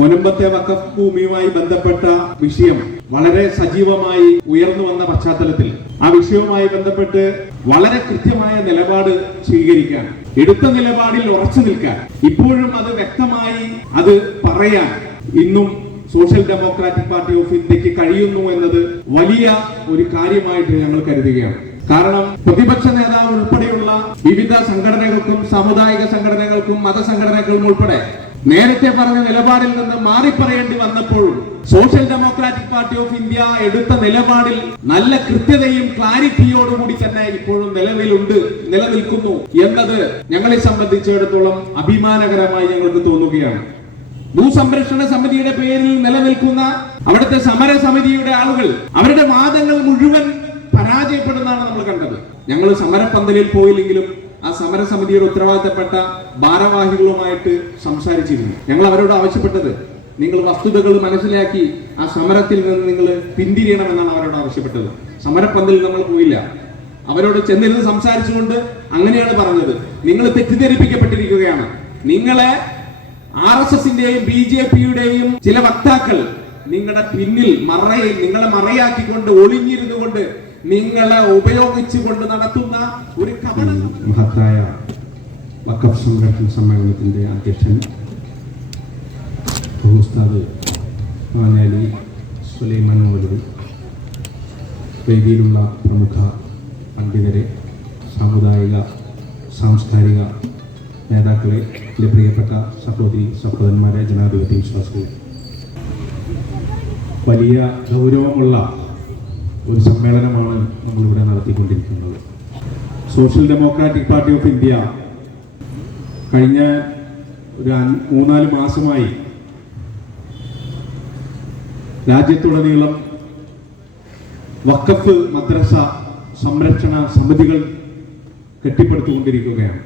മുനമ്പത്തെ വഖഫ് ഭൂമിയുമായി ബന്ധപ്പെട്ട വിഷയം വളരെ സജീവമായി ഉയർന്നു വന്ന പശ്ചാത്തലത്തിൽ ആ വിഷയവുമായി ബന്ധപ്പെട്ട് വളരെ കൃത്യമായ നിലപാട് സ്വീകരിക്കാൻ എടുത്ത നിലപാടിൽ ഉറച്ചു നിൽക്കാൻ ഇപ്പോഴും അത് വ്യക്തമായി അത് പറയാൻ ഇന്നും സോഷ്യൽ ഡെമോക്രാറ്റിക് പാർട്ടി ഓഫ് ഇന്ത്യയ്ക്ക് കഴിയുന്നു എന്നത് വലിയ ഒരു കാര്യമായിട്ട് ഞങ്ങൾ കരുതുകയാണ്. കാരണം പ്രതിപക്ഷ നേതാവ് ഉൾപ്പെടെയുള്ള വിവിധ സംഘടനകൾക്കും സാമുദായിക സംഘടനകൾക്കും മതസംഘടനകൾക്കും ഉൾപ്പെടെ നേരത്തെ പറഞ്ഞ നിലപാടിൽ നിന്ന് മാറിപ്പറയേണ്ടി വന്നപ്പോൾ social democratic party of India എടുത്ത നിലപാടിൽ നല്ല കൃത്യതയും ക്ലാരിറ്റിയോടുകൂടി തന്നെ ഇപ്പോഴും നിലവിലുണ്ട് നിലനിൽക്കുന്നു എന്നത് ഞങ്ങളെ സംബന്ധിച്ചിടത്തോളം അഭിമാനകരമായി ഞങ്ങൾക്ക് തോന്നുകയാണ്. ഭൂസംരക്ഷണ സമിതിയുടെ പേരിൽ നിലനിൽക്കുന്ന അവിടുത്തെ സമര സമിതിയുടെ ആളുകൾ അവരുടെ വാദങ്ങൾ മുഴുവൻ പരാജയപ്പെടുന്നതാണ് നമ്മൾ കണ്ടത്. ഞങ്ങൾ സമരപ്പന്തലിൽ പോയില്ലെങ്കിലും ആ സമരസമിതിയുടെ ഉത്തരവാദിത്തപ്പെട്ട ഭാരവാഹികളുമായിട്ട് സംസാരിച്ചിരുന്നു. ഞങ്ങൾ അവരോട് ആവശ്യപ്പെട്ടത് നിങ്ങൾ വസ്തുതകൾ മനസ്സിലാക്കി ആ സമരത്തിൽ നിന്ന് നിങ്ങൾ പിന്തിരിയണമെന്നാണ് അവരോട് ആവശ്യപ്പെട്ടത്. സമരപ്പന്തലിൽ നമ്മൾ പോയില്ല. അവരോട് ചെന്നിരുന്ന് സംസാരിച്ചുകൊണ്ട് അങ്ങനെയാണ് പറഞ്ഞത്. നിങ്ങൾ തെറ്റിദ്ധരിപ്പിക്കപ്പെട്ടിരിക്കുകയാണ്. നിങ്ങളെ ആർ എസ് എസിന്റെയും ബി ജെ പിയുടെയും ചില വക്താക്കൾ നിങ്ങളുടെ പിന്നിൽ മറയിൽ നിങ്ങളെ മറയാക്കിക്കൊണ്ട് ഒളിഞ്ഞിരുന്നു കൊണ്ട് നിങ്ങളെ ഉപയോഗിച്ചുകൊണ്ട് നടത്തുന്ന ഒരു കപട മഹത്തായ വക്കഫ് സംരക്ഷണ സമ്മേളനത്തിന്റെ അധ്യക്ഷൻ ഉസ്താദ് മാനാലി സുലൈമാൻ മൗലവി വേദിയിലുള്ള പ്രമുഖ പണ്ഡിതരെ സാമുദായിക സാംസ്കാരിക നേതാക്കളെ എന്റെ പ്രിയപ്പെട്ട സഹോദരി സഹോദരന്മാരെ ജനാധിപത്യ വിശ്വാസികളെ. വലിയ ഗൗരവമുള്ള ഒരു സമ്മേളനമാണ് നമ്മളിവിടെ നടത്തിക്കൊണ്ടിരിക്കുന്നത്. Social democratic party of India കഴിഞ്ഞ ഒരു മൂന്നാൽ മാസമായി രാജ്യത്തുടനീളം വക്കഫ് മദ്രസ സംരക്ഷണ സമിതികൾ കെട്ടിപ്പടുത്തുകൊണ്ടിരിക്കുകയാണ്.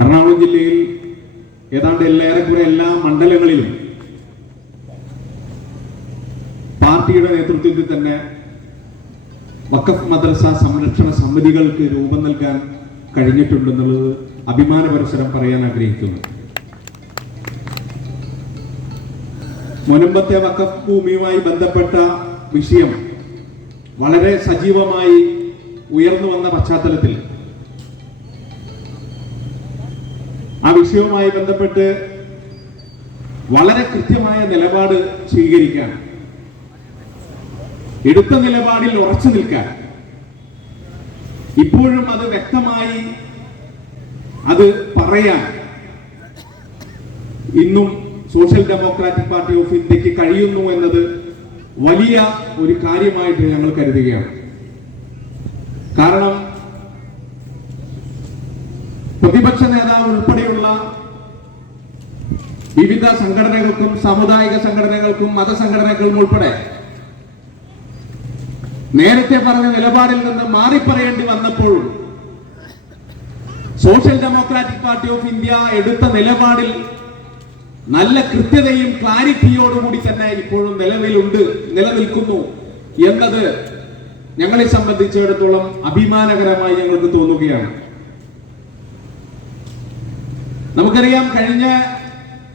എറണാകുളം ജില്ലയിൽ ഏതാണ്ട് എല്ലായേറെക്കുറെ എല്ലാ മണ്ഡലങ്ങളിലും പാർട്ടിയുടെ നേതൃത്വത്തിൽ തന്നെ വഖഫ് മദ്രസ സംരക്ഷണ സമിതികൾക്ക് രൂപം നൽകാൻ കഴിഞ്ഞിട്ടുണ്ടെന്നുള്ളത് അഭിമാനപരസരം പറയാൻ ആഗ്രഹിക്കുന്നു. മുനമ്പത്തെ വക്കഫ് ഭൂമിയുമായി ബന്ധപ്പെട്ട വിഷയം വളരെ സജീവമായി ഉയർന്നു വന്ന പശ്ചാത്തലത്തിൽ ആ വിഷയവുമായി ബന്ധപ്പെട്ട് വളരെ കൃത്യമായ നിലപാട് സ്വീകരിക്കാൻ എടുത്ത നിലപാടിൽ ഉറച്ചു നിൽക്കാൻ. ഇപ്പോഴും അത് വ്യക്തമായി അത് പറയാൻ ഇന്നും സോഷ്യൽ ഡെമോക്രാറ്റിക് പാർട്ടി ഓഫ് ഇന്ത്യയ്ക്ക് കഴിയുന്നു എന്നത് വലിയ ഒരു കാര്യമായിട്ട് ഞങ്ങൾ കരുതുകയാണ്. കാരണം പ്രതിപക്ഷ നേതാവ് ഉൾപ്പെടെയുള്ള വിവിധ സംഘടനകൾക്കും സാമുദായിക സംഘടനകൾക്കും മതസംഘടനകൾക്കും ഉൾപ്പെടെ നേരത്തെ പറഞ്ഞ നിലപാടിൽ നിന്ന് മാറിപ്പറയേണ്ടി വന്നപ്പോൾ social democratic party of India എടുത്ത നിലപാടിൽ നല്ല കൃത്യതയും ക്ലാരിറ്റിയോടുകൂടി തന്നെ ഇപ്പോഴും നിലവിലുണ്ട് നിലനിൽക്കുന്നു എന്നത് ഞങ്ങളെ സംബന്ധിച്ചിടത്തോളം അഭിമാനകരമായി ഞങ്ങൾക്ക് തോന്നുകയാണ്. നമുക്കറിയാം കഴിഞ്ഞ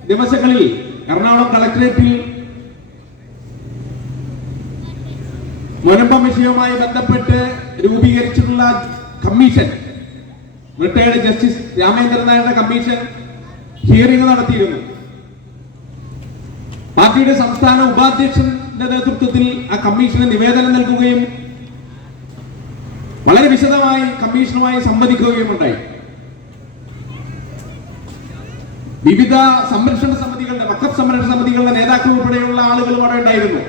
ദിവസങ്ങളിൽ എറണാകുളം കളക്ടറേറ്റിൽ മുനമ്പം വിഷയവുമായി ബന്ധപ്പെട്ട് രൂപീകരിച്ചിട്ടുള്ള കമ്മീഷൻ റിട്ടയർഡ് ജസ്റ്റിസ് രാമേന്ദ്രൻ നായരുടെ കമ്മീഷൻ ഹിയറിംഗ് നടത്തിയിരുന്നു. പാർട്ടിയുടെ സംസ്ഥാന ഉപാധ്യക്ഷന്റെ നേതൃത്വത്തിൽ ആ കമ്മീഷന് നിവേദനം നൽകുകയും വളരെ വിശദമായി കമ്മീഷനുമായി സംവദിക്കുകയും ഉണ്ടായി. വിവിധ സംരക്ഷണ സമിതികളുടെ വക്കഫ് സംരക്ഷണ സമിതികളുടെ നേതാക്കൾ ഉൾപ്പെടെയുള്ള ആളുകളും അവിടെ ഉണ്ടായിരുന്നു.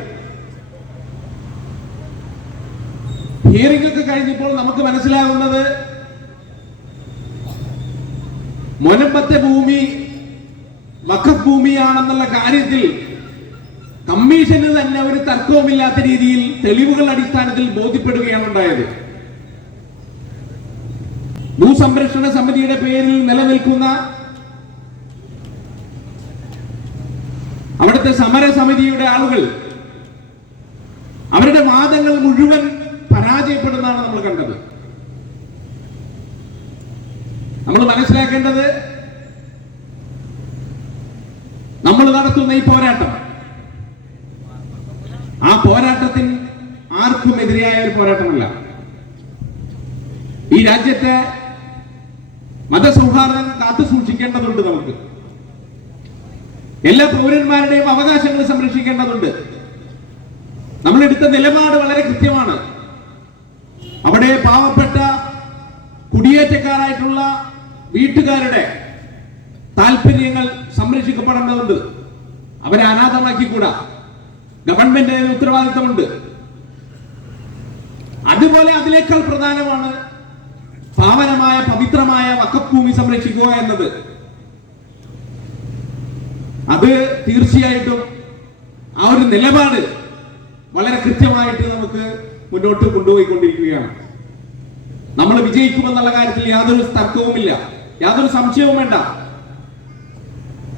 ഹിയറിംഗ് ഒക്കെ കഴിഞ്ഞപ്പോൾ നമുക്ക് മനസ്സിലാകുന്നത് മുനമ്പത്തെ ഭൂമി വഖഫ് ഭൂമിയാണെന്നുള്ള കാര്യത്തിൽ കമ്മീഷന് തന്നെ ഒരു തർക്കവുമില്ലാത്ത രീതിയിൽ തെളിവുകൾ അടിസ്ഥാനത്തിൽ ബോധ്യപ്പെടുകയാണ് ഉണ്ടായത്. ഭൂസംരക്ഷണ സമിതിയുടെ പേരിൽ നിലനിൽക്കുന്ന അവിടുത്തെ സമരസമിതിയുടെ ആളുകൾ അവരുടെ വാദങ്ങൾ മുഴുവൻ പരാജയപ്പെടുന്നതാണ് നമ്മൾ കണ്ടത്. നമ്മൾ മനസ്സിലാക്കേണ്ടത് നമ്മൾ നടത്തുന്ന ഈ പോരാട്ടം ആ പോരാട്ടത്തിൽ ആർക്കും എതിരെയായ ഒരു പോരാട്ടമല്ല. ഈ രാജ്യത്തെ മതസൗഹാർദ്ദം കാത്തു സൂക്ഷിക്കേണ്ടതുണ്ട് നമുക്ക്. എല്ലാ പൗരന്മാരുടെയും അവകാശങ്ങൾ സംരക്ഷിക്കേണ്ടതുണ്ട്. നമ്മൾ എടുത്ത നിലപാട് വളരെ കൃത്യമാണ്. അവിടെ പാവപ്പെട്ട കുടിയേറ്റക്കാരായിട്ടുള്ള വീട്ടുകാരുടെ താല്പര്യങ്ങൾ സംരക്ഷിക്കപ്പെടേണ്ടതുണ്ട്. അവരെ അനാഥമാക്കിക്കൂടാ. ഗവൺമെന്റ് ഉത്തരവാദിത്തമുണ്ട്. അതുപോലെ അതിനേക്കാൾ പ്രധാനമാണ് പാവനമായ പവിത്രമായ വക്കഭൂമി സംരക്ഷിക്കുക എന്നത്. അത് തീർച്ചയായിട്ടും ആ ഒരു നിലപാട് വളരെ കൃത്യമായിട്ട് നമുക്ക് മുന്നോട്ട് കൊണ്ടുപോയിക്കൊണ്ടിരിക്കുകയാണ്. നമ്മൾ വിജയിക്കുമെന്നുള്ള കാര്യത്തിൽ യാതൊരു തർക്കവുമില്ല. യാതൊരു സംശയവും വേണ്ട.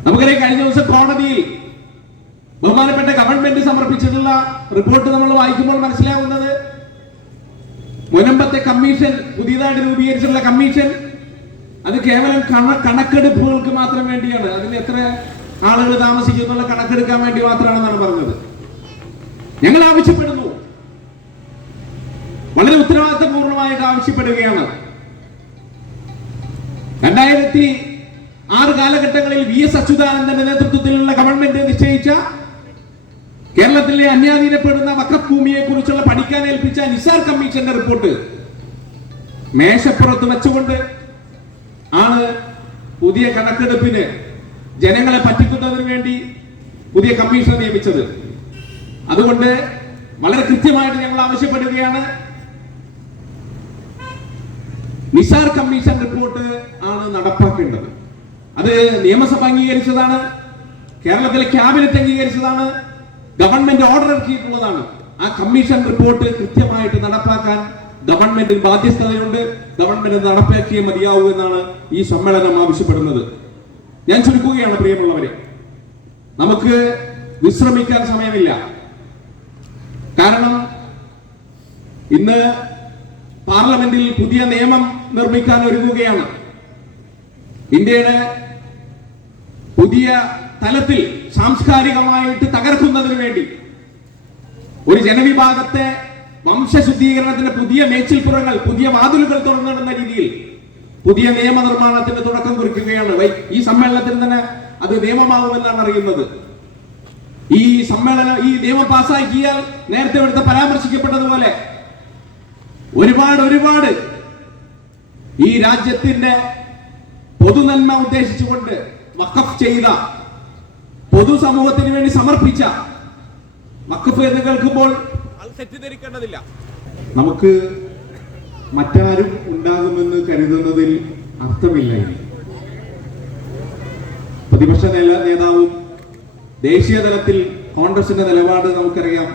നമുക്കറിയാം കഴിഞ്ഞ ദിവസം കോടതിയിൽ ബഹുമാനപ്പെട്ട ഗവൺമെന്റ് സമർപ്പിച്ചിട്ടുള്ള റിപ്പോർട്ട് നമ്മൾ വായിക്കുമ്പോൾ മനസ്സിലാകുന്നത് മുനമ്പത്തെ കമ്മീഷൻ പുതിയതായിട്ട് രൂപീകരിച്ചിട്ടുള്ള കമ്മീഷൻ അത് കേവലം കണ കണക്കെടുപ്പുകൾക്ക് മാത്രം വേണ്ടിയാണ്. അതിന് എത്ര ആളുകൾ താമസിക്കുന്നുള്ള കണക്കെടുക്കാൻ വേണ്ടി മാത്രമാണെന്നാണ് പറഞ്ഞത്. ഞങ്ങൾ ആവശ്യപ്പെടുന്നു. വളരെ ഉത്തരവാദിത്തപൂർണമായിട്ട് ആവശ്യപ്പെടുകയാണ്. രണ്ടായിരത്തി ആറ് കാലഘട്ടങ്ങളിൽ വി എസ് അച്യുതാനന്ദന്റെ നേതൃത്വത്തിലുള്ള ഗവൺമെന്റ് നിശ്ചയിച്ച കേരളത്തിലെ അന്യാധീനപ്പെടുന്ന വക്രഭൂമിയെ ഭൂമിയെ കുറിച്ചുള്ള പഠിക്കാൻ ഏൽപ്പിച്ച നിസാർ കമ്മീഷന്റെ റിപ്പോർട്ട് മേശപ്പുറത്ത് വെച്ചുകൊണ്ട് ആണ് പുതിയ കണക്കെടുപ്പിന് ജനങ്ങളെ പറ്റിക്കുന്നതിന് വേണ്ടി പുതിയ കമ്മീഷൻ നിയമിച്ചത്. അതുകൊണ്ട് വളരെ കൃത്യമായിട്ട് ഞങ്ങൾ ആവശ്യപ്പെടുകയാണ്. നിസാർ കമ്മീഷൻ റിപ്പോർട്ട് ആണ് നടപ്പാക്കേണ്ടത്. അത് നിയമസഭ അംഗീകരിച്ചതാണ് കേരളത്തിലെ ക്യാബിനറ്റ് അംഗീകരിച്ചതാണ് ഗവൺമെന്റ് ഓർഡർ ഇറക്കിയിട്ടുള്ളതാണ്. ആ കമ്മീഷൻ റിപ്പോർട്ട് കൃത്യമായിട്ട് നടപ്പാക്കാൻ ഗവൺമെന്റിന് ബാധ്യസ്ഥതയുണ്ട്. ഗവൺമെന്റ് നടപ്പാക്കിയേ മതിയാവൂ എന്നാണ് ഈ സമ്മേളനം ആവശ്യപ്പെടുന്നത്. ഞാൻ ചുരുക്കുകയാണ് പ്രിയമുള്ളവരെ. നമുക്ക് വിശ്രമിക്കാൻ സമയമില്ല. കാരണം ഇന്ന് പാർലമെന്റിൽ പുതിയ നിയമം നിർമ്മിക്കാൻ ഒരുങ്ങുകയാണ്. ഇന്ത്യയുടെ പുതിയ തലത്തിൽ സാംസ്കാരികമായിട്ട് തകർക്കുന്നതിന് വേണ്ടി ഒരു ജനവിഭാഗത്തെ വംശശുദ്ധീകരണത്തിന്റെ പുതിയ മേച്ചിൽപ്പുറങ്ങൾ പുതിയ വാതിലുകൾ തുറന്നിടുന്ന രീതിയിൽ പുതിയ നിയമനിർമ്മാണത്തിന് തുടക്കം കുറിക്കുകയാണ്. ഈ സമ്മേളനത്തിൽ തന്നെ അത് നിയമമാവുമെന്നാണ് അറിയുന്നത്. ഈ സമ്മേളനം ഈ നിയമം പാസ്സാക്കിയാൽ നേരത്തെ ഇവിടുത്തെ പരാമർശിക്കപ്പെട്ടതുപോലെ ഒരുപാട് ഒരുപാട്. ഈ രാജ്യത്തിന്റെ പൊതുനന്മ ഉദ്ദേശിച്ചുകൊണ്ട് വഖഫ് ചെയ്ത പൊതുസമൂഹത്തിന് വേണ്ടി സമർപ്പിച്ച വഖഫ് എന്ന് കേൾക്കുമ്പോൾ അത് തെറ്റിദ്ധരിക്കേണ്ടതില്ല. നമുക്ക് മറ്റാരും ഉണ്ടാകുമെന്ന് കരുതുന്നതിൽ അർത്ഥമില്ല. പ്രതിപക്ഷ നേതാവും ദേശീയ തലത്തിൽ കോൺഗ്രസിന്റെ നിലപാട് നമുക്കറിയാം.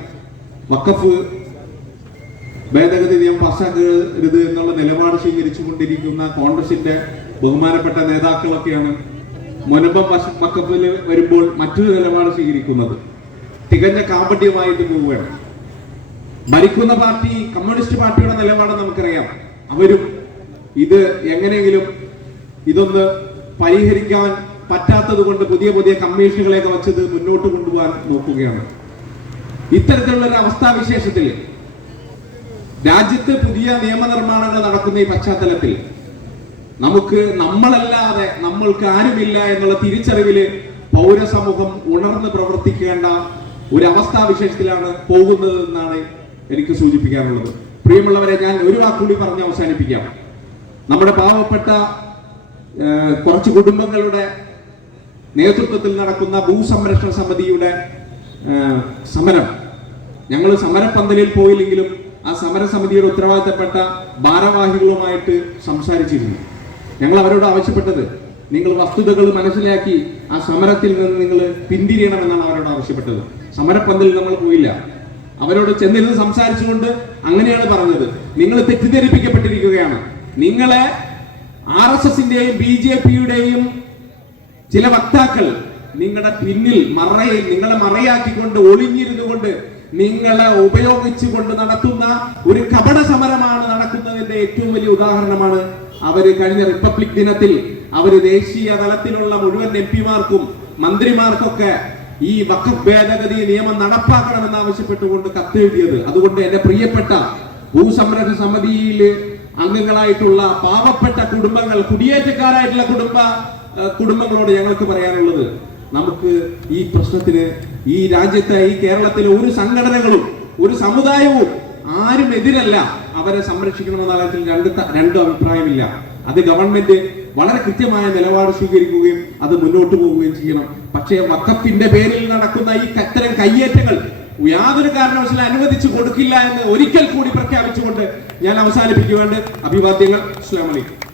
വഖഫ് ഭേദഗതി നിയമം പാസ്സാക്കരുത് എന്നുള്ള നിലപാട് സ്വീകരിച്ചു കൊണ്ടിരിക്കുന്ന കോൺഗ്രസിന്റെ ബഹുമാനപ്പെട്ട നേതാക്കളൊക്കെയാണ് മുനമ്പം മക്കപ്പിൽ വരുമ്പോൾ മറ്റൊരു നിലപാട് സ്വീകരിക്കുന്നത്. തികഞ്ഞ കാപട്യമായിട്ട് പോവുകയാണ്. ഭരിക്കുന്ന പാർട്ടി കമ്മ്യൂണിസ്റ്റ് പാർട്ടിയുടെ നിലപാട് നമുക്കറിയാം. അവരും ഇത് എങ്ങനെയെങ്കിലും ഇതൊന്ന് പരിഹരിക്കാൻ പറ്റാത്തത് കൊണ്ട് പുതിയ പുതിയ കമ്മീഷനുകളെയൊക്കെ വെച്ചത് മുന്നോട്ട് കൊണ്ടുപോകാൻ നോക്കുകയാണ്. ഇത്തരത്തിലുള്ള ഒരു അവസ്ഥാവിശേഷത്തിൽ രാജ്യത്ത് പുതിയ നിയമനിർമ്മാണങ്ങൾ നടക്കുന്ന ഈ പശ്ചാത്തലത്തിൽ നമുക്ക് നമ്മളല്ലാതെ നമ്മൾക്ക് ആരുമില്ല എന്നുള്ള തിരിച്ചറിവിൽ പൗരസമൂഹം ഉണർന്ന് പ്രവർത്തിക്കേണ്ട ഒരു അവസ്ഥാവിശേഷത്തിലാണ് പോകുന്നത് എന്നാണ് എനിക്ക് സൂചിപ്പിക്കാനുള്ളത്. പ്രിയമുള്ളവരെ ഞാൻ ഒരു വാക്കുകൂടി പറഞ്ഞ് അവസാനിപ്പിക്കാം. നമ്മുടെ പാവപ്പെട്ട കുറച്ച് കുടുംബങ്ങളുടെ നേതൃത്വത്തിൽ നടക്കുന്ന ഭൂസംരക്ഷണ സമിതിയുടെ സമരം. ഞങ്ങൾ സമരപ്പന്തലിൽ പോയില്ലെങ്കിലും ആ സമരസമിതിയുടെ ഉത്തരവാദിത്തപ്പെട്ട ഭാരവാഹികളുമായിട്ട് സംസാരിച്ചിരുന്നു. ഞങ്ങൾ അവരോട് ആവശ്യപ്പെട്ടത് നിങ്ങൾ വസ്തുതകൾ മനസ്സിലാക്കി ആ സമരത്തിൽ നിന്ന് നിങ്ങൾ പിന്തിരിയണമെന്നാണ് അവരോട് ആവശ്യപ്പെട്ടത്. സമരപ്പന്തിൽ നമ്മൾ പോയില്ല. അവരോട് ചെന്നിരുന്ന് സംസാരിച്ചുകൊണ്ട് അങ്ങനെയാണ് പറഞ്ഞത്. നിങ്ങൾ തെറ്റിദ്ധരിപ്പിക്കപ്പെട്ടിരിക്കുകയാണ്. നിങ്ങളെ ആർ എസ് എസിന്റെയും ബി ജെ പിയുടെയും ചില വക്താക്കൾ നിങ്ങളുടെ പിന്നിൽ മറയിൽ നിങ്ങളെ മറയാക്കിക്കൊണ്ട് ഒളിഞ്ഞിരുന്നു കൊണ്ട് നിങ്ങളെ ഉപയോഗിച്ചുകൊണ്ട് നടത്തുന്ന ഒരു കപട സമരമാണ് നടക്കുന്നതിന്റെ ഏറ്റവും വലിയ ഉദാഹരണമാണ് അവർ കഴിഞ്ഞ റിപ്പബ്ലിക് ദിനത്തിൽ അവർ ദേശീയ തലത്തിലുള്ള മുഴുവൻ എം പിമാർക്കും മന്ത്രിമാർക്കൊക്കെ ഈ വഖഫ് ഭേദഗതി നിയമം നടപ്പാക്കണമെന്ന് ആവശ്യപ്പെട്ടുകൊണ്ട് കത്തെഴുതിയത്. അതുകൊണ്ട് എന്റെ പ്രിയപ്പെട്ട ഭൂസംരക്ഷണ സമിതിയിൽ അംഗങ്ങളായിട്ടുള്ള പാവപ്പെട്ട കുടുംബങ്ങൾ കുടിയേറ്റക്കാരായിട്ടുള്ള കുടുംബ കുടുംബങ്ങളോട് ഞങ്ങൾക്ക് പറയാനുള്ളത് നമുക്ക് ഈ പ്രശ്നത്തിന് ഈ രാജ്യത്തെ ഈ കേരളത്തിലെ ഒരു സംഘടനകളും ഒരു സമുദായവും ആരും എതിരല്ല. അവരെ സംരക്ഷിക്കണമെന്ന കാര്യത്തിൽ രണ്ട് രണ്ട് അഭിപ്രായമില്ല. അത് ഗവൺമെന്റ് വളരെ കൃത്യമായ നിലപാട് സ്വീകരിക്കുകയും അത് മുന്നോട്ട് പോവുകയും ചെയ്യണം. പക്ഷേ വക്കഫിന്റെ പേരിൽ നടക്കുന്ന ഈ അത്തരം കയ്യേറ്റങ്ങൾ യാതൊരു കാരണവശാലും അനുവദിച്ചു കൊടുക്കില്ല എന്ന് ഒരിക്കൽ കൂടി പ്രഖ്യാപിച്ചുകൊണ്ട് ഞാൻ അവസാനിപ്പിക്കുവാണ്ട് അഭിവാദ്യങ്ങൾ. അസ്ലാം വലൈക്കും